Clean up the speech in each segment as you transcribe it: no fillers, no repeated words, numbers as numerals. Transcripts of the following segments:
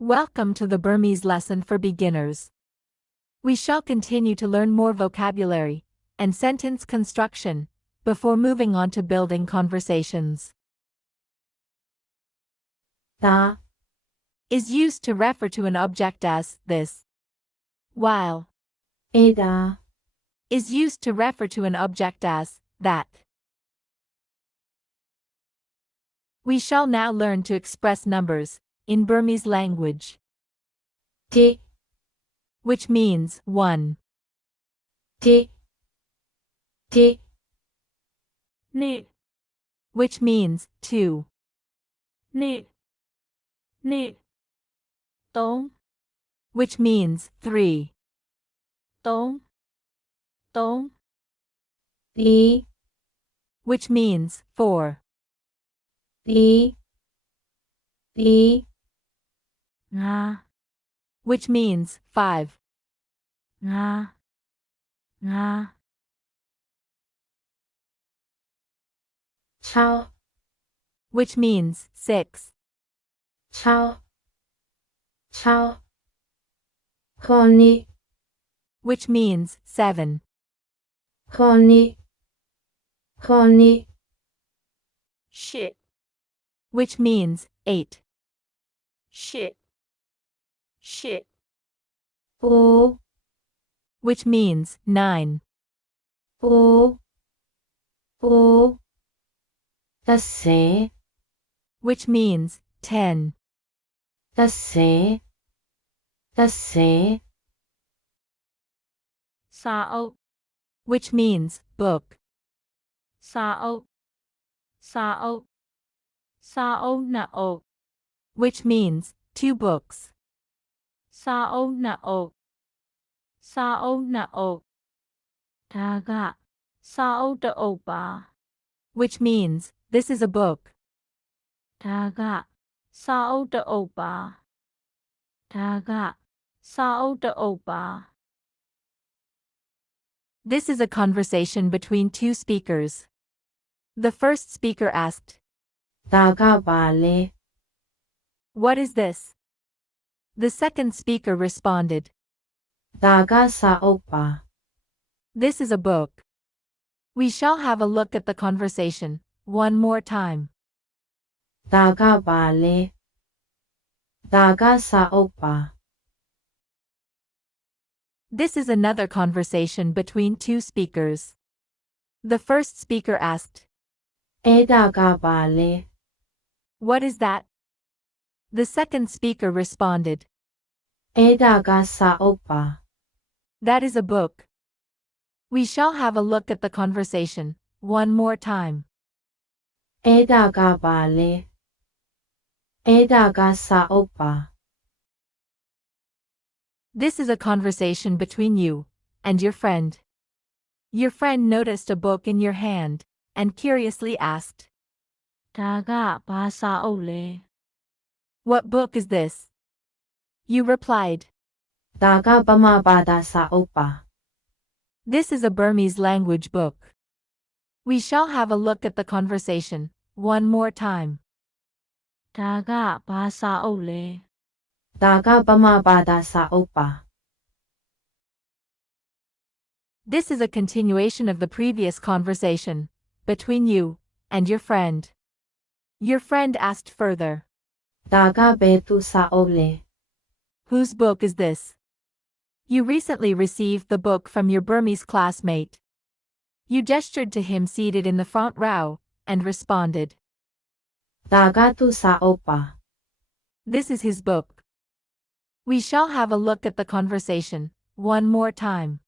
Welcome to the Burmese lesson for beginners. We shall continue to learn more vocabulary and sentence construction before moving on to building conversations. Da Is used to refer to an object as this, while Eda is used to refer to an object as that. We shall now learn to express numbers in Burmese language, Ti which means 1, Ti Ti ni, which means 2, ni, ni, tong, which means 3, tong, tong, Ti which means 4, Ti Ti nga, which means 5, nga, nga, Chao which means 6, Chao Chao Koni which means 7, Koni Koni shit, which means 8, shit, shit, O which means 9, O O Tase which means 10, Tase Tase sao, which means book, sao, sao, sao nao, which means 2 books, sao nao, sao nao, daga, sao dao ba, which means this is a book, daga, sao dao ba, daga, sao dao ba. This is a conversation between 2 speakers. The first speaker asked, Daga Bale "What is this?" The second speaker responded, Daga Sa Opa "This is a book." We shall have a look at the conversation one more time. Daga Bale Daga Sa Opa This is another conversation between 2 speakers. The first speaker asked, Daga Bale "What is that?" The second speaker responded, Daga Sa Opa "That is a book." We shall have a look at the conversation one more time. Daga Bale Daga Sa Opa This is a conversation between you and your friend. Your friend noticed a book in your hand and curiously asked, "Daga ba sao le?" What book is this? You replied, Daga Bama Bada Sa Opa "This is a Burmese language book." We shall have a look at the conversation one more time. Daga ba sao le? Daga Bama Bada Sa Opa This is a continuation of the previous conversation between you and your friend. Your friend asked further, Daga Betu Sa Ole "Whose book is this?" You recently received the book from your Burmese classmate. You gestured to him seated in the front row and responded, Daga Tu Sa Opa "This is his book." We shall have a look at the conversation one more time.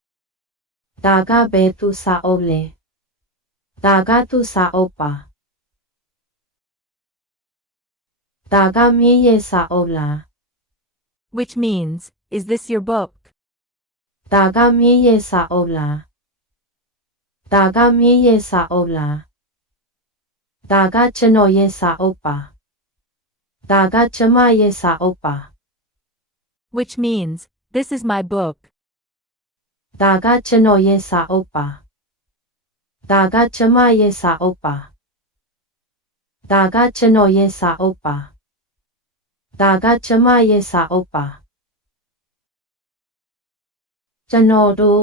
Daga Betu Sa Ole Daga Tu Sa Opa Daga Miye Sa Ola Which means, "Is this your book?" Daga Miye Sa Ola Daga Miye Sa Ola Daga Chanoye Sa Opa Daga Chamaye Sa Opa Which means, "This is my book." Daga Chanoye Sa Opa Daga Chamaye Sa Opa Daga Chanoye Sa Opa ဒါကကျမရဲ့စာအုပ်ပါကျွန်တော်တို့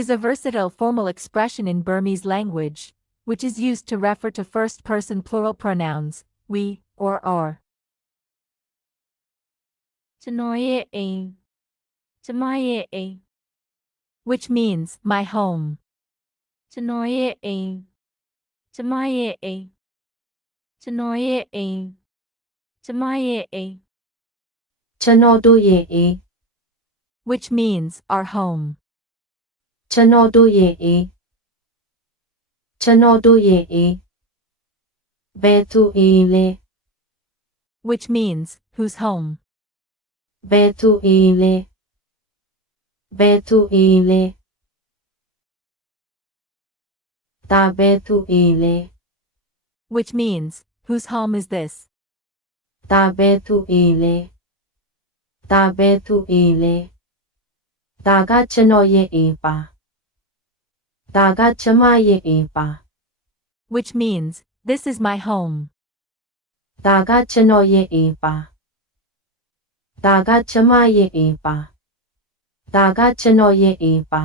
is a versatile formal expression in Burmese language, which is used to refer to first-person plural pronouns, we, or our. ကျွန်တော်ရဲ့အိမ်ကျမရဲ့အိမ် which means my home. ကျွန်တော်ရဲ့အိမ်ကျမရဲ့အိမ်ကျွန်တော်ရဲ့အိမ်ကျမရဲ့အိမ်ကျွန်တော်တို့ရဲ့အိမ် which means our home. ကျွန်တော်တို့ရဲ့အိမ်ကျွန်တော်တို့ရဲ့အိမ်ဘယ်သူအိမ်လဲ which means whose home. ဘယ်သူအိမ်လဲဘယ်သူအိမ်လဲဒါဘယ်သူအိမ်လဲ which means whose home is this. ဒါဘယ်သူအိမ်လဲဒါဘယ်သူအိမ်လဲဒါကကျွန်တော်ရဲ့အိမ်ပါဒါကကျမရဲ့အိမ်ပါ which means this is my home. ဒါကကျွန်တော်ရဲ့အိမ်ပါဒါကကျမရဲ့အိမ်ပါဒါကကျွန်တော်ရဲ့အိမ်ပါ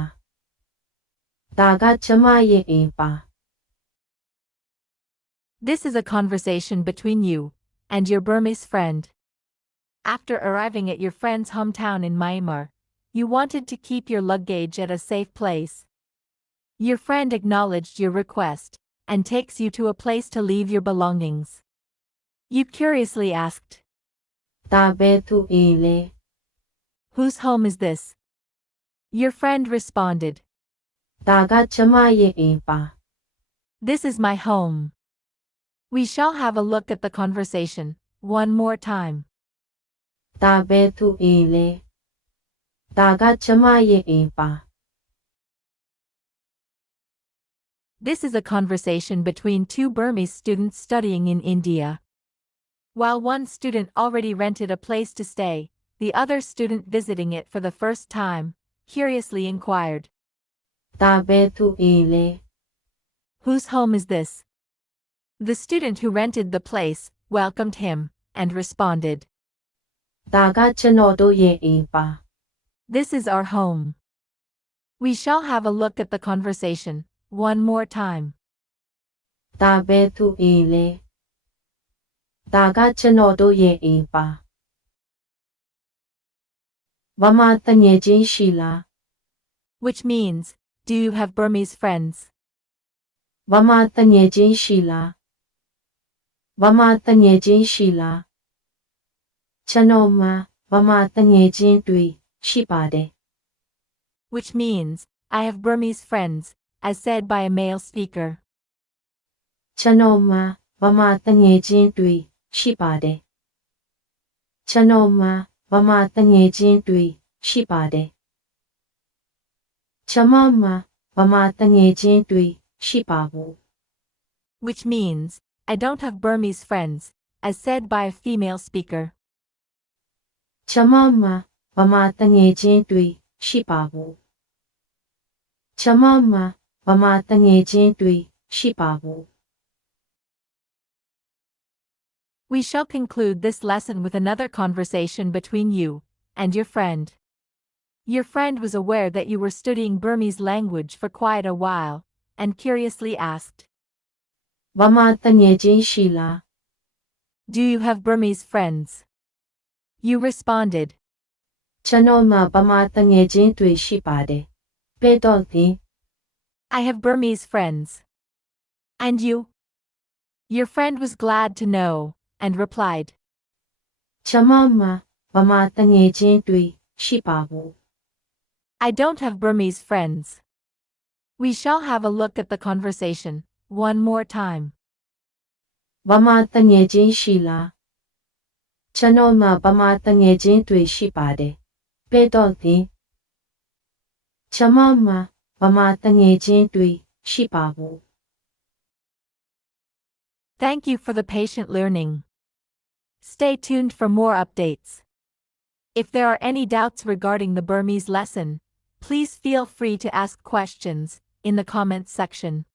ဒါကကျမရဲ့အိမ်ပါ This is a conversation between you and your Burmese friend. After arriving at your friend's hometown in Myanmar, you wanted to keep your luggage at a safe place. Your friend acknowledged your request and takes you to a place to leave your belongings. You curiously asked, ဒါဘယ်သူအိမ်လဲ whose home is this? Your friend responded, ဒါကကျမရဲ့အိမ်ပါ this is my home. We shall have a look at the conversation one more time. ဒါဘယ်သူအိမ်လဲဒါကကျမရဲ့အိမ်ပါ This is a conversation between two Burmese students studying in India. While one student already rented a place to stay, the other student visiting it for the first time curiously inquired, ဒါဘယ်သူအိမ်လဲ whose home is this? The student who rented the place welcomed him and responded, ဒါကကျွန်တော်တို့ရဲ့အိမ်ပါ this is our home. We shall have a look at the conversation one more time. ဒါဘယ်သူအိမ်လဲဒါကကျွန်တော်တို့ရဲ့အိမ်ပါဗမာတငယ်ချင်းရှိလား which means, do you have Burmese friends? ဗမာတငယ်ချင်းရှိလားဗမာတငယ်ချင်းရှိလားကျွန်တော်မှာဗမာတငယ်ချင်းတွေရှိပါတယ် which means, I have Burmese friends, as said by a male speaker. ကျွန်တော်မှာဗမာတငယ်ချင်းတွေရှိပါတယ်ကျွန်တော်မှာဗမာတငယ်ချင်းတွေရှိပါတယ်ကျွန်မမှာဗမာတငယ်ချင်းတွေရှိပါဘူး which means, I don't have Burmese friends, as said by a female speaker. ကျွန်မမှာဗမာတငယ်ချင်းတွေရှိပါဘူးကျွန်မမှာဗမာတငယ်ချင်းတွေရှိပါဘူး We shall conclude this lesson with another conversation between you and your friend. Your friend was aware that you were studying Burmese language for quite a while, and curiously asked, ဗမာတငယ်ချင်းရှိလား do you have Burmese friends? You responded, ကျွန်တော်မှာဗမာတငယ်ချင်းတွေရှိပါတယ်ပဲတော့သည် I have Burmese friends. And you? Your friend was glad to know, and replied, ကျွန်မမှာဗမာတငယ်ချင်းတွေရှိပါဘူး I don't have Burmese friends. We shall have a look at the conversation one more time. ဗမာတငယ်ချင်းရှိလားကျွန်တော်မှာဗမာတငယ်ချင်းတွေရှိပါတယ်ပဲတော့သည်ကျွန်မမှာဗမာတငယ်ချင်းတွေရှိပါဘူး Thank you for the patient learning. Stay tuned for more updates. If there are any doubts regarding the Burmese lesson, please feel free to ask questions in the comments section.